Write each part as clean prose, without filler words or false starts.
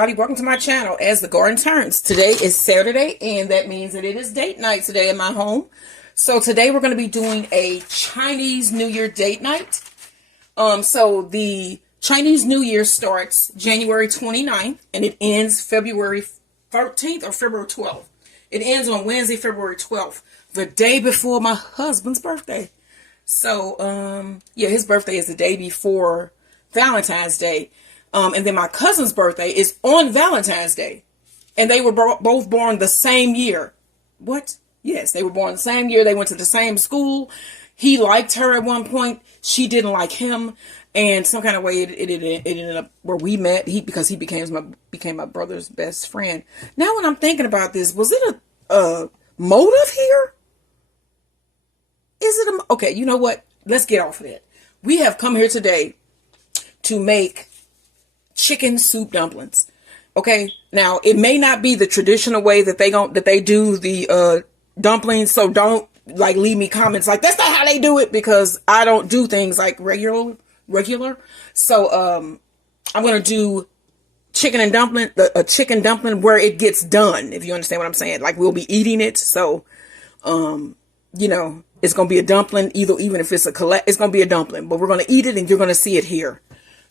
everybody, welcome to my channel as the garden turns. Today is Saturday, and that means that it is date night today in my home. So today we're going to be doing a Chinese New Year date night. So the Chinese New Year starts January 29th and it ends February 13th or February 12th. It ends on Wednesday, February 12th, the day before my husband's birthday. So, yeah, his birthday is the day before Valentine's Day. And then my cousin's birthday is on Valentine's Day. And they were both born the same year. What? Yes, they were born the same year. They went to the same school. He liked her at one point. She didn't like him. And some kind of way it ended up where we met. Because he became my brother's best friend. Now when I'm thinking about this, was it a motive here? Is it okay, you know what? Let's get off of that. We have come here today to make chicken soup dumplings. Okay, now it may not be the traditional way that they do the dumplings, so don't like leave me comments like that's not how they do it, because I don't do things like regular. So I'm gonna do chicken and dumpling, a chicken dumpling where it gets done, if you understand what I'm saying. Like we'll be eating it, so you know, it's gonna be a dumpling, even if it's it's gonna be a dumpling, but we're gonna eat it and you're gonna see it here.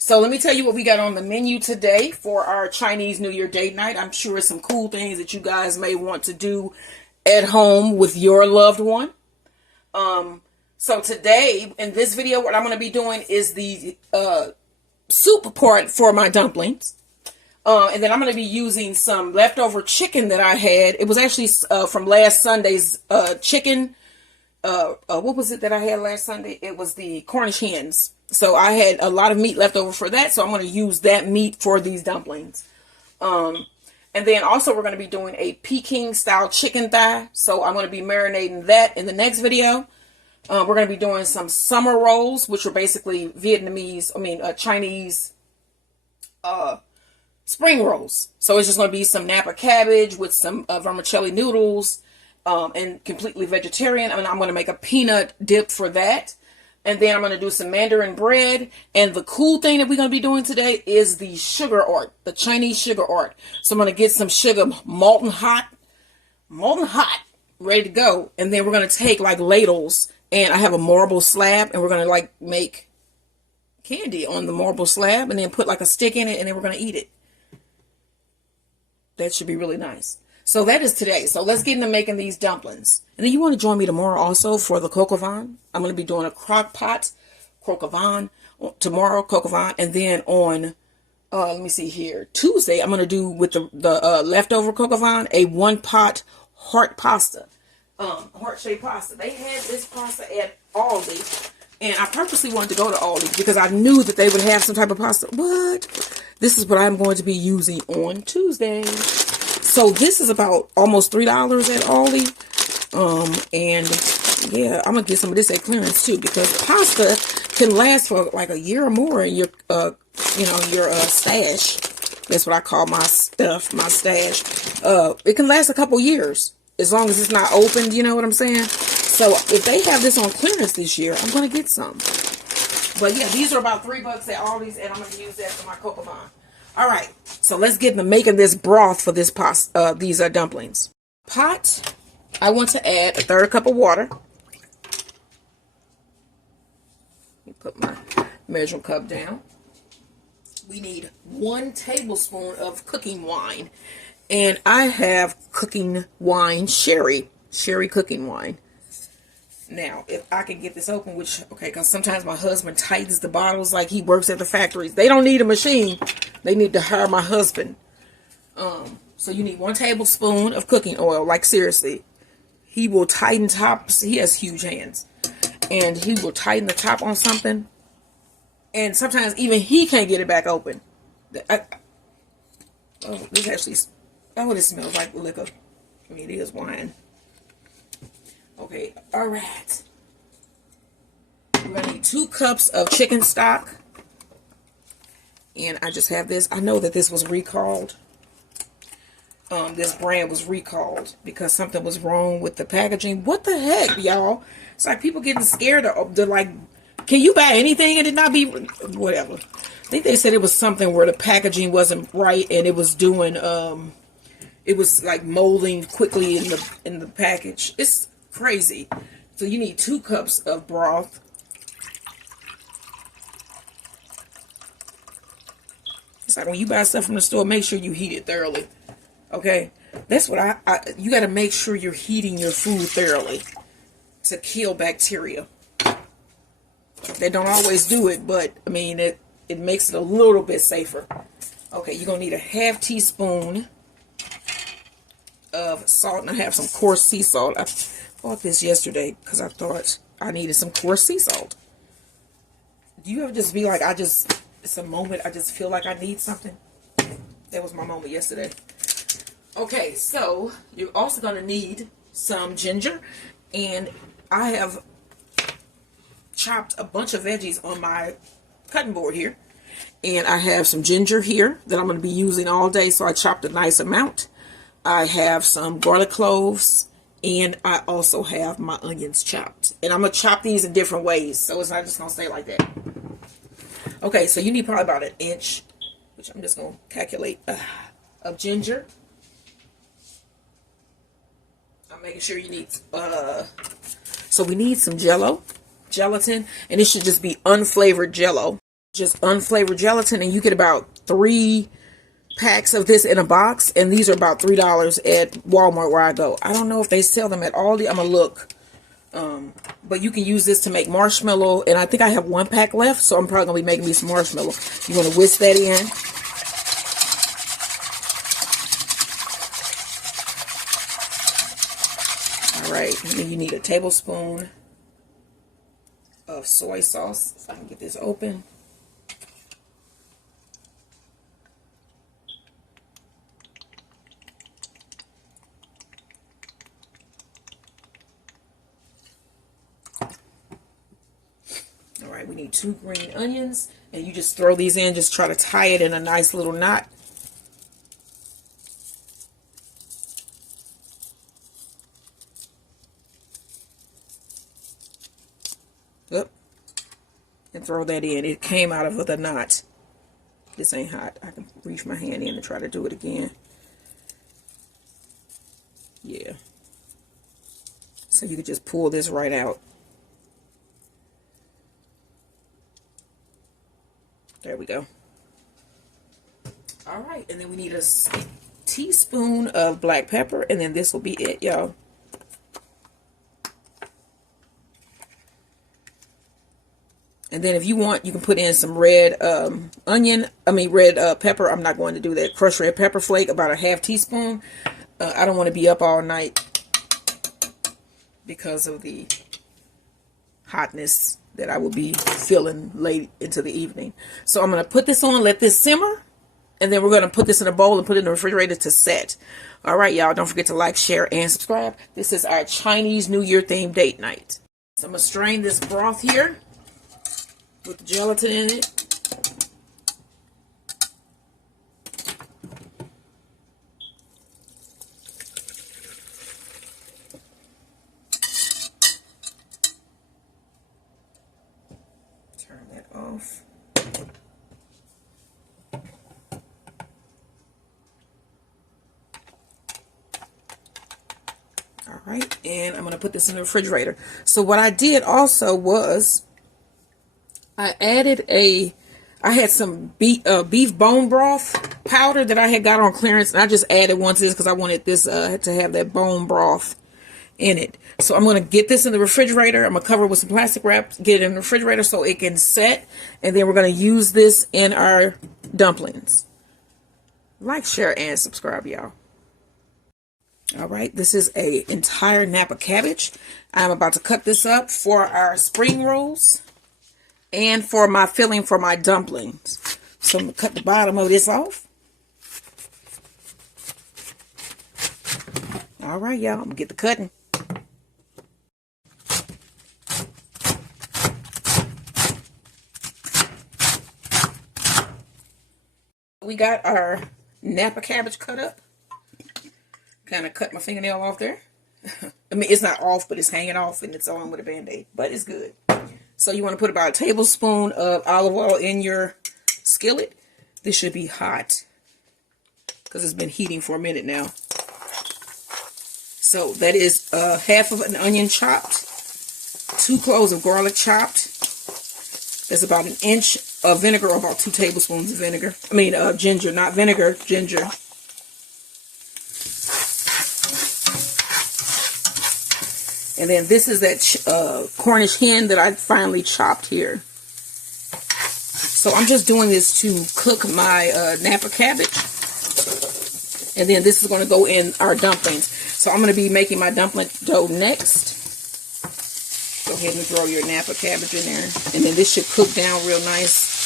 So let me tell you what we got on the menu today for our Chinese New Year date night. I'm sure it's some cool things that you guys may want to do at home with your loved one. So today in this video, what I'm going to be doing is the soup part for my dumplings. And then I'm going to be using some leftover chicken that I had. It was actually from last Sunday's chicken. What was it that I had last Sunday? It was the Cornish hens. So I had a lot of meat left over for that. So I'm going to use that meat for these dumplings. And then also we're going to be doing a Peking style chicken thigh. So I'm going to be marinating that in the next video. We're going to be doing some summer rolls, which are basically Chinese spring rolls. So it's just going to be some Napa cabbage with some vermicelli noodles and completely vegetarian. I'm going to make a peanut dip for that. And then I'm going to do some mandarin bread. And the cool thing that we're going to be doing today is the sugar art, the Chinese sugar art. So I'm going to get some sugar molten hot, ready to go. And then we're going to take like ladles, and I have a marble slab, and we're going to like make candy on the marble slab and then put like a stick in it, and then we're going to eat it. That should be really nice. So that is today. So let's get into making these dumplings. And then you want to join me tomorrow also for the coq au vin. I'm going to be doing a crock pot coq au vin tomorrow, coq au vin. And then on, let me see here, Tuesday, I'm going to do with the leftover coq au vin, a one pot heart pasta, heart-shaped pasta. They had this pasta at Aldi. And I purposely wanted to go to Aldi because I knew that they would have some type of pasta. What? This is what I'm going to be using on Tuesday. So this is about almost $3 at Aldi. And yeah, I'm going to get some of this at clearance too, because pasta can last for like a year or more in your, your stash. That's what I call my stuff, my stash. It can last a couple years as long as it's not opened, you know what I'm saying? So if they have this on clearance this year, I'm going to get some. But yeah, these are about $3 at Aldi's, and I'm going to use that for my coq au vin. All right, so let's get into making this broth for this these dumplings. Pot, I want to add a 1/3 cup of water. Let me put my measuring cup down. We need 1 tablespoon of cooking wine. And I have cooking wine, sherry cooking wine. Now, if I can get this open, because sometimes my husband tightens the bottles like he works at the factories. They don't need a machine. They need to hire my husband. So you need 1 tablespoon of cooking oil. Like, seriously. He will tighten tops. He has huge hands. And he will tighten the top on something. And sometimes even he can't get it back open. This smells like liquor. I mean, it is wine. Okay, all right. We're going to need 2 cups of chicken stock. And I just have this. I know that this was recalled. This brand was recalled because something was wrong with the packaging. What the heck, y'all? It's like people getting scared to like Can you buy anything and it not be whatever? I think they said it was something where the packaging wasn't right and it was doing it was like molding quickly in the package. It's crazy. So you need 2 cups of broth. It's like when you buy stuff from the store, make sure you heat it thoroughly. Okay? That's what you got to make sure you're heating your food thoroughly to kill bacteria. They don't always do it, but I mean, it makes it a little bit safer. Okay, you're going to need a half teaspoon of salt, and I have some coarse sea salt. I bought this yesterday because I thought I needed some coarse sea salt. Do you ever just be like, it's a moment, I just feel like I need something? That was my moment yesterday. Okay, so you're also going to need some ginger, and I have chopped a bunch of veggies on my cutting board here, and I have some ginger here that I'm going to be using all day, so I chopped a nice amount. I have some garlic cloves, and I also have my onions chopped, and I'm going to chop these in different ways, so it's not just going to stay like that. Okay, so you need probably about 1 inch, which I'm just going to calculate, of ginger. I'm making sure you need, so we need some gelatin, and it should just be unflavored jello. Just unflavored gelatin, and you get about 3 packs of this in a box, and these are about $3 at Walmart where I go. I don't know if they sell them at Aldi. I'm gonna look. But you can use this to make marshmallow, and I think I have 1 pack left, so I'm probably gonna be making me some marshmallow. You want to whisk that in. All right, and then you need a tablespoon of soy sauce. If I can get this open. All right, we need 2 green onions, and you just throw these in. Just try to tie it in a nice little knot. Oop. And throw that in. It came out of the knot. This ain't hot. I can reach my hand in and try to do it again. Yeah. So you could just pull this right out. There we go. All right, and then we need a teaspoon of black pepper, and then this will be it, y'all. And then if you want, you can put in some red red pepper. I'm not going to do that. Crushed red pepper flake, about a half teaspoon. I don't want to be up all night because of the hotness that I will be feeling late into the evening. So I'm going to put this on, let this simmer, and then we're going to put this in a bowl and put it in the refrigerator to set. All right, y'all, don't forget to like, share, and subscribe. This is our Chinese New Year themed date night. So I'm going to strain this broth here with the gelatin in it. Turn that off. All right, and I'm going to put this in the refrigerator. So what I did also was I added I had some beef bone broth powder that I had got on clearance, and I just added one to this because I wanted this to have that bone broth in it. So I'm going to get this in the refrigerator. I'm going to cover it with some plastic wrap, get it in the refrigerator so it can set, and then we're going to use this in our dumplings. Like, share, and subscribe, y'all. All right, this is an entire Napa cabbage. I'm about to cut this up for our spring rolls and for my filling for my dumplings. So I'm going to cut the bottom of this off. All right, y'all, I'm going to get the cutting. We got our Napa cabbage cut up. Kind of cut my fingernail off there. I mean, it's not off, but it's hanging off, and it's on with a Band-Aid. But it's good. So you want to put about a tablespoon of olive oil in your skillet. This should be hot because it's been heating for a minute now. So that is half of an onion chopped, 2 cloves of garlic chopped. That's about an inch of vinegar, or about 2 tablespoons of vinegar. I mean, ginger, not vinegar, ginger. And then this is that Cornish hen that I finally chopped here. So I'm just doing this to cook my Napa cabbage. And then this is going to go in our dumplings. So I'm going to be making my dumpling dough next. Go ahead and throw your Napa cabbage in there. And then this should cook down real nice.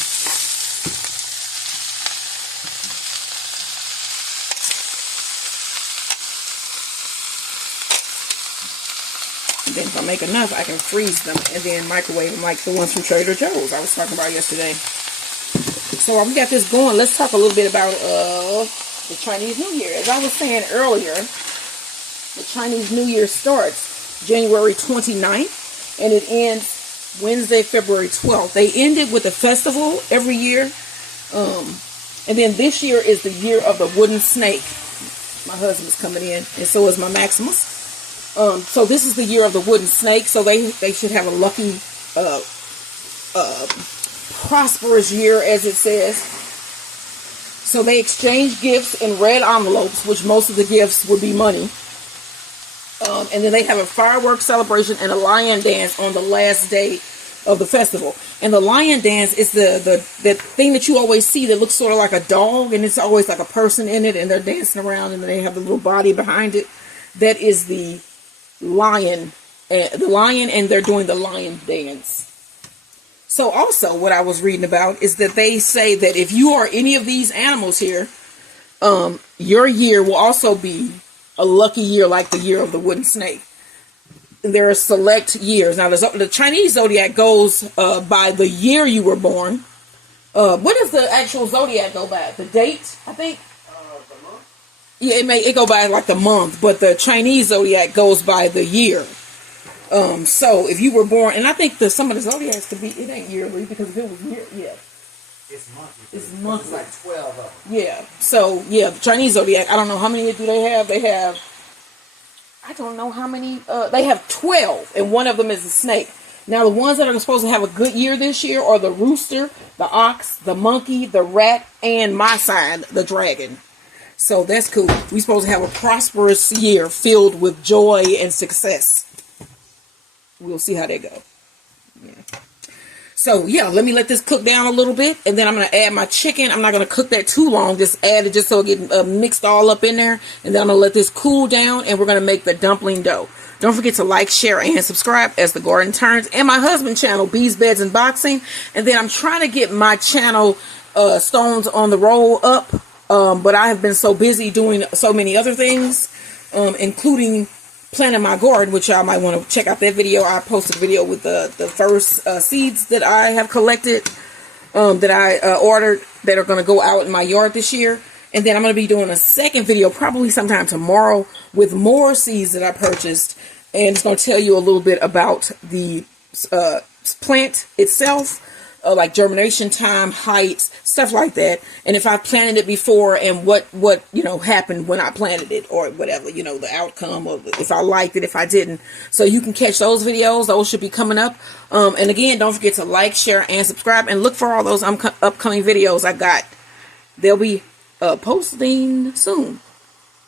And then if I make enough, I can freeze them and then microwave them like the ones from Trader Joe's I was talking about yesterday. So while we got this going, let's talk a little bit about the Chinese New Year. As I was saying earlier, the Chinese New Year starts January 29th and it ends Wednesday, February 12th. They end it with a festival every year. And then this year is the year of the wooden snake. My husband's coming in, and so is my Maximus. So this is the year of the wooden snake. So they should have a lucky, prosperous year, as it says. So they exchange gifts in red envelopes, which most of the gifts would be money. And then they have a fireworks celebration and a lion dance on the last day of the festival. And the lion dance is the thing that you always see that looks sort of like a dog, and it's always like a person in it, and they're dancing around, and they have the little body behind it. That is the lion, and they're doing the lion dance. So also what I was reading about is that they say that if you are any of these animals here, your year will also be a lucky year like the year of the wooden snake. There are select years. Now, the Chinese zodiac goes by the year you were born. What does the actual zodiac go by? The date, I think? The month? Yeah, it go by like the month, but the Chinese zodiac goes by the year. So if you were born, and I think some of the zodiacs could be, it ain't yearly, because if it was year, yeah. It's monthly. It's monthly. It's like 12 of them. Yeah. So, yeah, the Chinese zodiac, I don't know how many do they have. They have, I don't know how many, they have 12, and one of them is a snake. Now, the ones that are supposed to have a good year this year are the rooster, the ox, the monkey, the rat, and my sign, the dragon. So that's cool. We're supposed to have a prosperous year filled with joy and success. We'll see how they go. Yeah. So, yeah, let this cook down a little bit, and then I'm going to add my chicken. I'm not going to cook that too long. Just add it just so it gets mixed all up in there, and then I'm going to let this cool down, and we're going to make the dumpling dough. Don't forget to like, share, and subscribe as the garden turns, and my husband's channel, Bees, Beds, and Boxing. And then I'm trying to get my channel, Stones on the Roll, up, but I have been so busy doing so many other things, including planting my garden, which y'all might want to check out that video. I posted a video with the first seeds that I have collected, that I ordered, that are going to go out in my yard this year. And then I'm going to be doing a second video probably sometime tomorrow with more seeds that I purchased, and it's going to tell you a little bit about the plant itself, like germination time, heights, stuff like that, and if I planted it before, and what happened when I planted it, or whatever, the outcome, or if I liked it, if I didn't. So you can catch those videos. Those should be coming up. And again, don't forget to like, share, and subscribe, and look for all those upcoming videos I got. They'll be posting soon.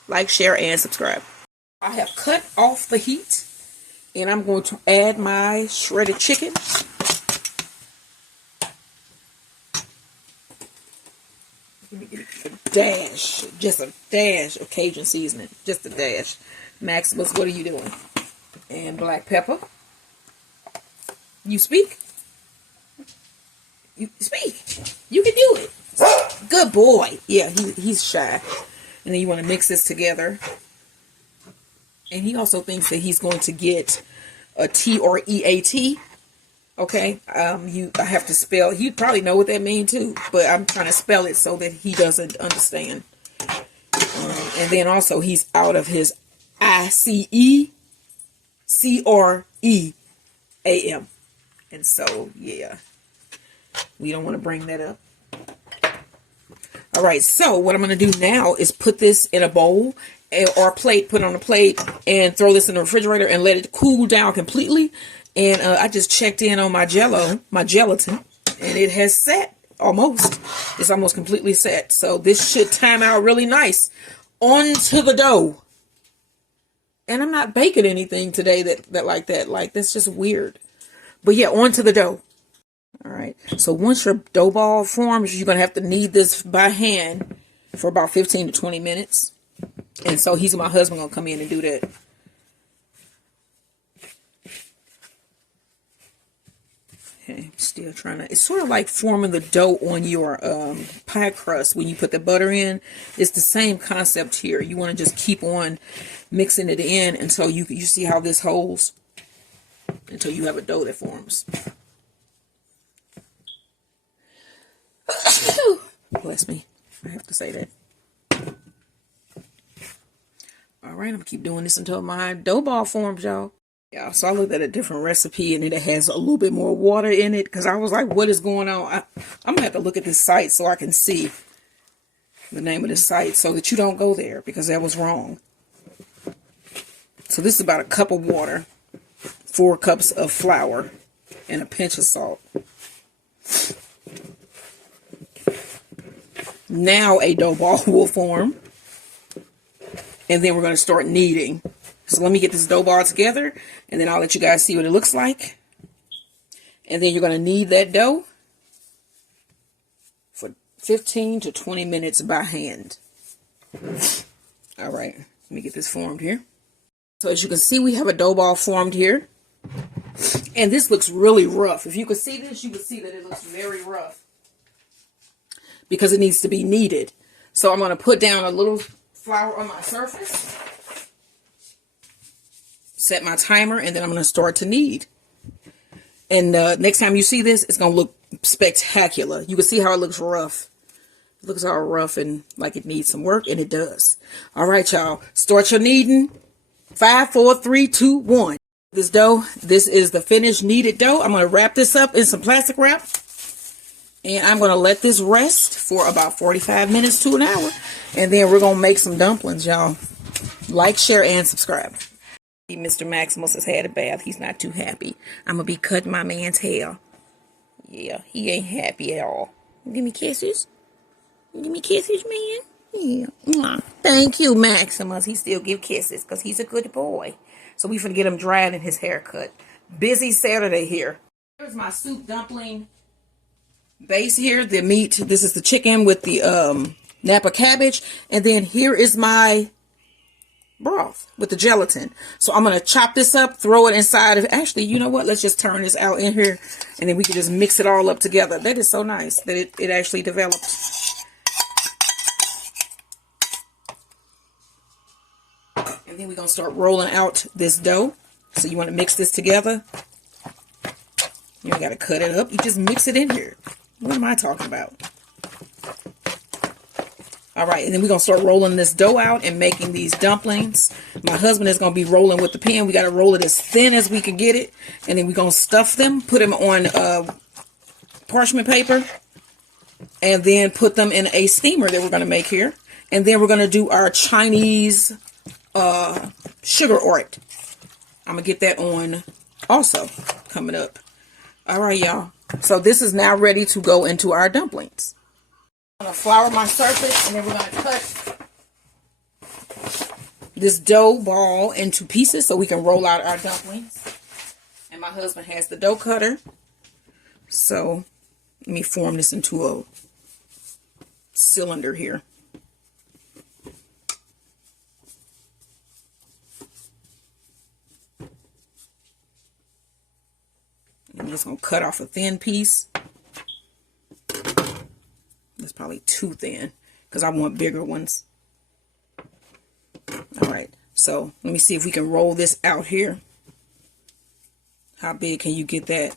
Like, share, and subscribe. I have cut off the heat, and I'm going to add my shredded chicken. Just a dash of Cajun seasoning. Just a dash. Maximus, what are you doing? And black pepper. You speak. You speak. You can do it. Good boy. Yeah, he's shy. And then you want to mix this together. And he also thinks that he's going to get a T or EAT. Okay, I have to spell. He'd probably know what that means too, but I'm trying to spell it so that he doesn't understand. And then also he's out of his ICECREAM. And so, yeah, we don't want to bring that up. All right, so what I'm going to do now is put this in a bowl or a plate, put it on a plate, and throw this in the refrigerator and let it cool down completely. And I just checked in on my gelatin, and it has set almost. It's almost completely set. So this should time out really nice. Onto the dough. And I'm not baking anything today that like that. Like, that's just weird. But yeah, onto the dough. All right. So once your dough ball forms, you're going to have to knead this by hand for about 15 to 20 minutes. And so my husband going to come in and do that. Okay, still trying to, it's sort of like forming the dough on your pie crust when you put the butter in. It's the same concept here. You want to just keep on mixing it in until you see how this holds, until you have a dough that forms. Bless me. I have to say that. All right, I'm going to keep doing this until my dough ball forms, y'all. Yeah, so I looked at a different recipe and it has a little bit more water in it because I was like, what is going on? I'm going to have to look at this site so I can see the name of the site so that you don't go there because that was wrong. So this is about a cup of water, 4 cups of flour, and a pinch of salt. Now a dough ball will form. And then we're going to start kneading. So let me get this dough ball together, and then I'll let you guys see what it looks like. And then you're going to knead that dough for 15 to 20 minutes by hand. All right, let me get this formed here. So as you can see, we have a dough ball formed here. And this looks really rough. If you could see this, you would see that it looks very rough because it needs to be kneaded. So I'm going to put down a little flour on my surface. Set my timer, and then I'm going to start to knead. And next time you see this, it's going to look spectacular. You can see how it looks rough. It looks all rough and like it needs some work, and it does. All right, y'all. Start your kneading. 5, 4, 3, 2, 1. This dough, this is the finished kneaded dough. I'm going to wrap this up in some plastic wrap. And I'm going to let this rest for about 45 minutes to an hour. And then we're going to make some dumplings, y'all. Like, share, and subscribe. Mr. Maximus has had a bath. He's not too happy. I'm going to be cutting my man's hair. Yeah, he ain't happy at all. Give me kisses. Give me kisses, man. Yeah. Mwah. Thank you, Maximus. He still give kisses because he's a good boy. So we finna get him dried in his haircut. Busy Saturday here. Here's my soup dumpling base here. The meat. This is the chicken with the Napa cabbage. And then here is my broth with the gelatin. So I'm going to chop this up, throw it inside of, actually, you know what? Let's just turn this out in here and then we can just mix it all up together. That is so nice that it actually developed. And then we're going to start rolling out this dough. So you want to mix this together. You ain't got to cut it up. You just mix it in here. What am I talking about? All right, and then we're going to start rolling this dough out and making these dumplings. My husband is going to be rolling with the pan. We got to roll it as thin as we can get it. And then we're going to stuff them, put them on parchment paper, and then put them in a steamer that we're going to make here. And then we're going to do our Chinese sugar art. I'm going to get that on also coming up. All right, y'all. So this is now ready to go into our dumplings. I'm going to flour my surface, and then we're going to cut this dough ball into pieces so we can roll out our dumplings. And my husband has the dough cutter. So let me form this into a cylinder here. I'm just going to cut off a thin piece. That's probably too thin because I want bigger ones. All right, so let me see if we can roll this out here. How big can you get that?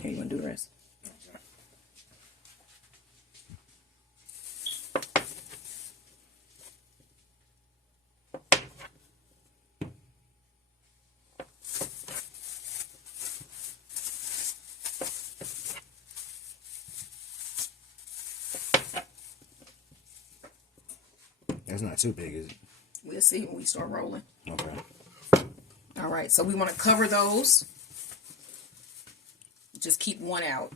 Here, you want to do the rest? That's not too big, is it? We'll see when we start rolling. Okay. All right, so we want to cover those. Just keep one out.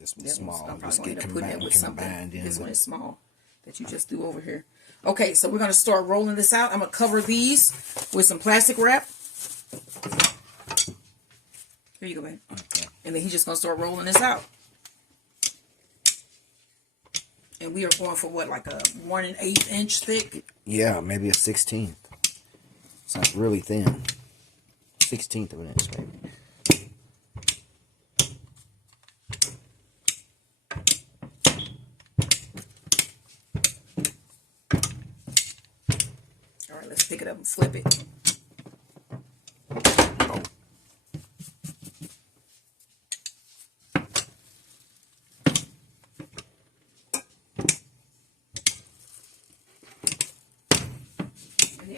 This one's small. I'm just probably get going to put it with something. This one is small that you just threw over here. Okay, so we're going to start rolling this out. I'm going to cover these with some plastic wrap. Here you go, man. Okay. And then he's just going to start rolling this out. And we are going for what, like a 1 1/8 inch thick? Yeah, maybe a 16th. It's not really thin. 16th of an inch, maybe. All right, let's pick it up and flip it.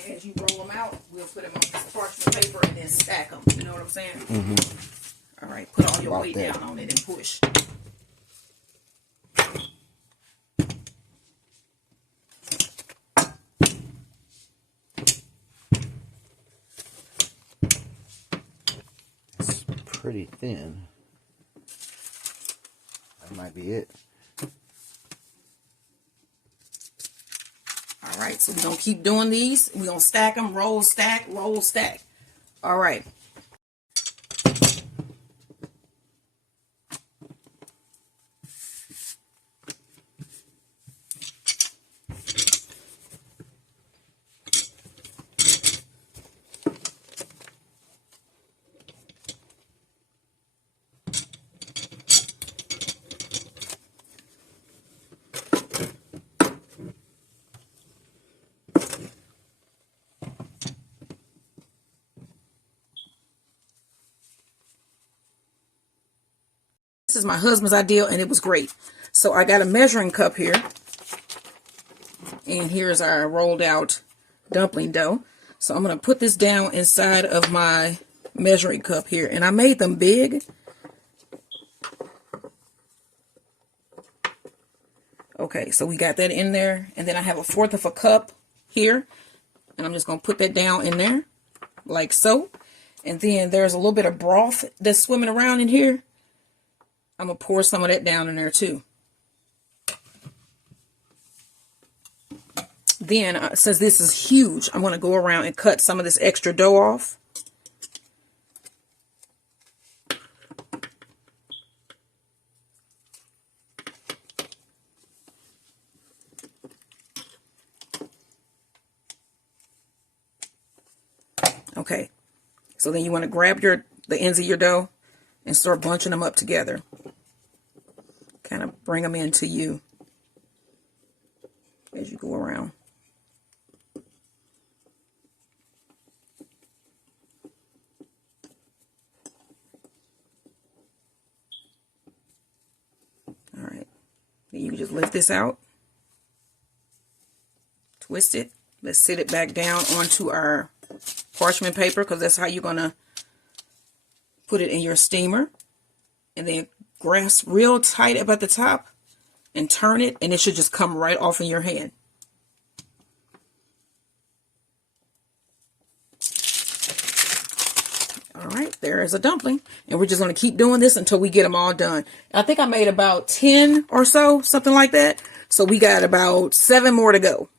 As you roll them out, we'll put them on this parchment paper and then stack them. You know what I'm saying? Mm-hmm. All right, put all your weight down on it and push. It's pretty thin. That might be it. All right, so we're going to keep doing these. We're going to stack them, roll, stack, roll, stack. All right. This is my husband's idea, and it was great. So I got a measuring cup here. And here's our rolled out dumpling dough. So I'm going to put this down inside of my measuring cup here. And I made them big. Okay, so we got that in there. And then I have 1/4 of a cup here. And I'm just going to put that down in there. Like so. And then there's a little bit of broth that's swimming around in here. I'm going to pour some of that down in there too. Then, since this is huge, I'm going to go around and cut some of this extra dough off. Okay, so then you want to grab the ends of your dough and start bunching them up together. Kind of bring them into you as you go around. All right. Then you can just lift this out. Twist it. Let's sit it back down onto our parchment paper, because that's how you're going to put it in your steamer. And then grasp real tight up at the top and turn it, and it should just come right off in your hand. All right, there is a dumpling. And we're just going to keep doing this until we get them all done. I think I made about 10 or so, something like that. So we got about 7 more to go.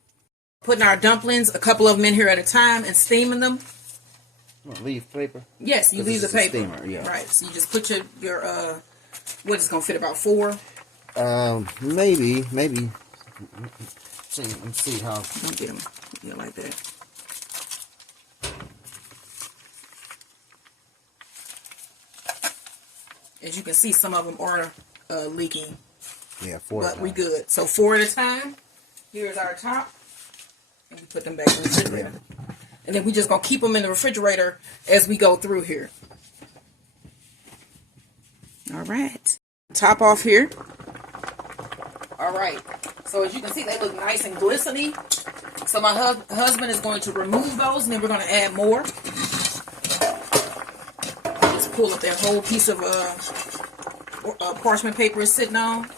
Putting our dumplings, a couple of them in here at a time, and steaming them. Leave paper? Yes, you leave the paper. Steamer, yeah. Right, so you just put your what is going to fit, about 4? Maybe. Let's see how. I'm going to get them, like that. As you can see, some of them are leaking. Yeah, 4 but we good. So 4 at a time. Here's our top. And we put them back in the refrigerator. Yeah. And then we just going to keep them in the refrigerator as we go through here. All right. Top off here. All right. So as you can see, they look nice and glistening. So my husband is going to remove those, and then we're going to add more. Just pull up that whole piece of parchment paper is sitting on.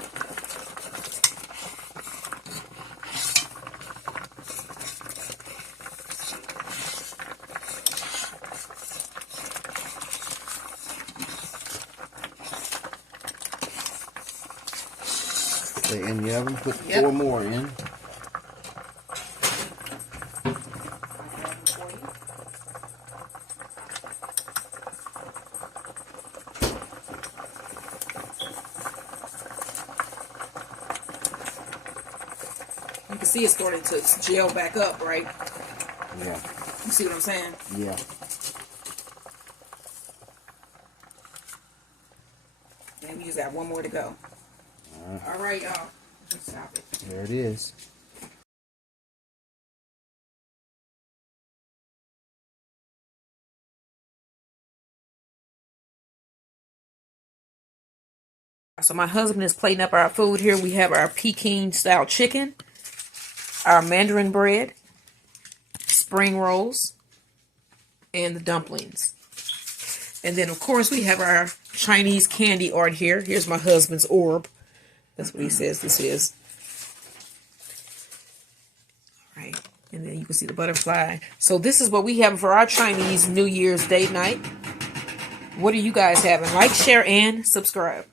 Stay in the oven. Put Yep. 4 more in. You can see it's starting to gel back up, right? Yeah. You see what I'm saying? Yeah. And we just got 1 more to go. All right, y'all. Let's stop it. There it is. So my husband is plating up our food here. We have our Peking style chicken, our mandarin bread, spring rolls, and the dumplings. And then, of course, we have our Chinese candy art here. Here's my husband's orb. That's what he says this is. All right. And then you can see the butterfly. So this is what we have for our Chinese New Year's date night. What are you guys having? Like, share, and subscribe.